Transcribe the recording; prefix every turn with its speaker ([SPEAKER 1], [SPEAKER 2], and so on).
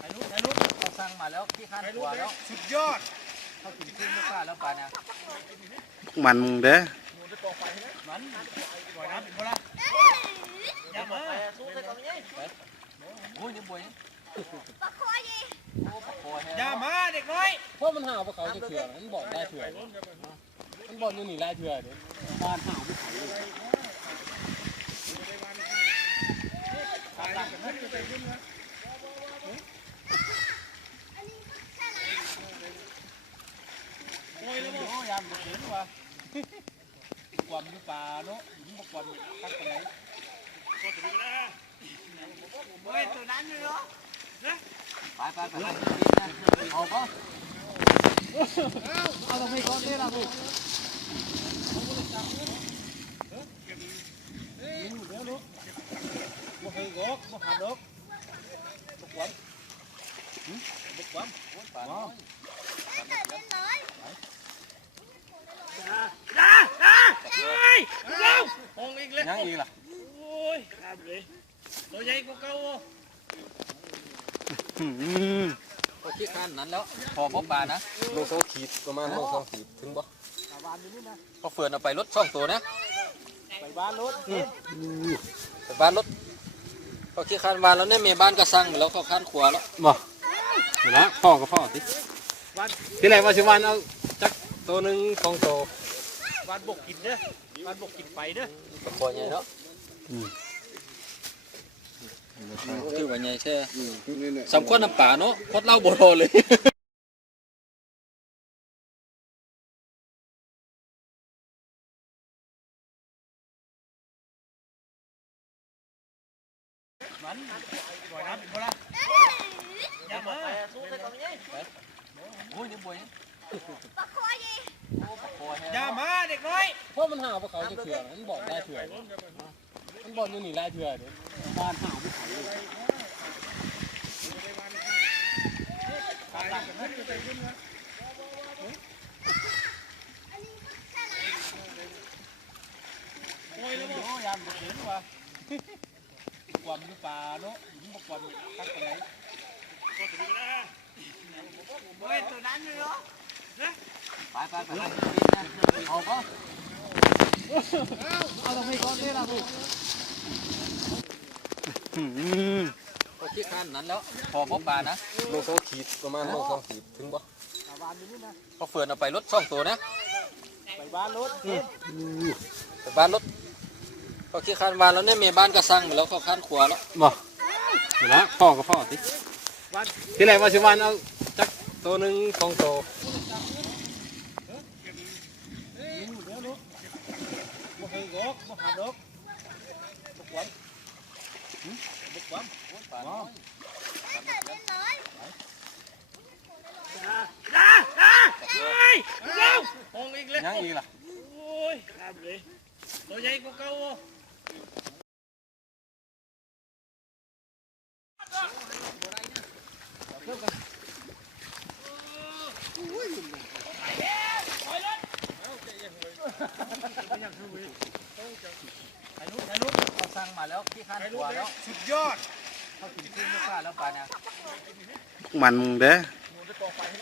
[SPEAKER 1] ถ่ายรูปถ่ายรูปเขาสั่งมาแล้วที่ข้านหัวแล้ว
[SPEAKER 2] สุดยอด
[SPEAKER 1] เขากินขึ้นลูกค้าแล้วปลาเนี่ย
[SPEAKER 3] มันเด้อ
[SPEAKER 1] มัน
[SPEAKER 2] ปล่อยน้ำอีกคนละ
[SPEAKER 1] อย่ามาโอ้ยนี่บวยปลาคอยโอ้ปลาคอย
[SPEAKER 2] อย่ามาเด็กน้อย
[SPEAKER 4] เพราะมันห่าวพวกเขาจะเถื่อนมันบอกได้เถื่อนมันบอกนี่หนีได้เถื่อนเดี๋ยวบ้านห่าวพวกเขาเลย
[SPEAKER 1] โอ้ยแล้วโอ้ยยามบุกเห็นว่ะความอยู่ป่าเนาะยิงบอกความตักไปไหน
[SPEAKER 2] เฮ้ยตัวนั้นเลยเหรอ
[SPEAKER 1] ไปไปไปไปเอาปะเอาตรงนี้ก่อนนี่ละลูก
[SPEAKER 2] บ่เคยกอกบ่หัดดอก
[SPEAKER 1] บุกความ บุกความปลาน้อย
[SPEAKER 2] มองอีกเลย
[SPEAKER 1] ยังอีกล่ะ
[SPEAKER 2] โอ้ยครับเลยตัวใหญ่ก ว่าเก่าอะ
[SPEAKER 3] อืม
[SPEAKER 1] ก็คิดขนาดนั้นแล้วพอบ่ปลานะ
[SPEAKER 4] โลสองขีดประมาณโลสองขีดถึงบ่
[SPEAKER 1] ก็เฟื่อนเอาไปรถช่องตัวนะ
[SPEAKER 2] ไปบ้านรถ
[SPEAKER 1] ไปบ้านรถก็คิดขานบ้านแล้วเนี่ยเมียบ้านก็สั่งแล้วเขาขานขวาแล้ว
[SPEAKER 4] บ่เดี๋ยวนะพ่อกับพ่อสิที่ไหนว่าชิวันเอาจักตัวหนึ่งสองตัว
[SPEAKER 2] บ้านบกกินเด้อบ้านบกกินไปเด้อ
[SPEAKER 1] ปลาคอยใหญ่เนาะ คือว่าใหญ่แช่สำคัญน้ำป่าเนาะโคตรเล่าบ่รอเลย
[SPEAKER 2] มันปล่อยน้ำอีกคนละอย่ามา
[SPEAKER 1] โอ้ยนี่บวยปลาคอยโอ้ปลาคอย
[SPEAKER 2] อย่ามาเด็กน้อย
[SPEAKER 4] เพราะมันห่าวพวกเขาจะเถื่อนมันบอกได้เถื่อนมันบอกนี่หนีได้เถื่อนเดี๋ยว บ้านห่าวพวกเขาเลย
[SPEAKER 2] โอ้ยแล้ว
[SPEAKER 1] โอ้ยามบุกเห็นว่ะความอยู่ป่าเนาะยิงบอกความตักไปไหน
[SPEAKER 2] เฮ้ยตัวนั้นเลยเหรอ
[SPEAKER 1] ไปไปไปเอาปะเอาตรงนี้ก่อนนี่ละลูก
[SPEAKER 3] อืม
[SPEAKER 1] ก็ คิดขนาดนั้นแล้วพอบ่ปลานะ
[SPEAKER 4] โลสองขีดประมาณโลสองขีดถึงบ่
[SPEAKER 1] ก็เฟื่อนเอาไปรถช่องตัวนะ
[SPEAKER 2] ไปบ้านรถ
[SPEAKER 1] ไปบ้านรถก็คิดขานบ้านแล้วเนี่ยเมียบ้านก็สั่งแล้วเขาขานขวาแล้ว
[SPEAKER 4] บ่เดี๋ยวนะพ่อกับพ่อสิที่ไหนว่าชิวันเอาจักตัวหนึ่งสองตัว
[SPEAKER 2] บ่เคยกอกบ่หัดดอก
[SPEAKER 1] บุกความปลาน้อย
[SPEAKER 2] อย่าอย่าเฮ้ยเร็วมัง
[SPEAKER 1] มาแล้วพี่ขั้นหัวแล้ว
[SPEAKER 2] สุดยอด
[SPEAKER 1] เขาถึงขึ้นลูกค้าแล้วไปนะ
[SPEAKER 3] มันเด้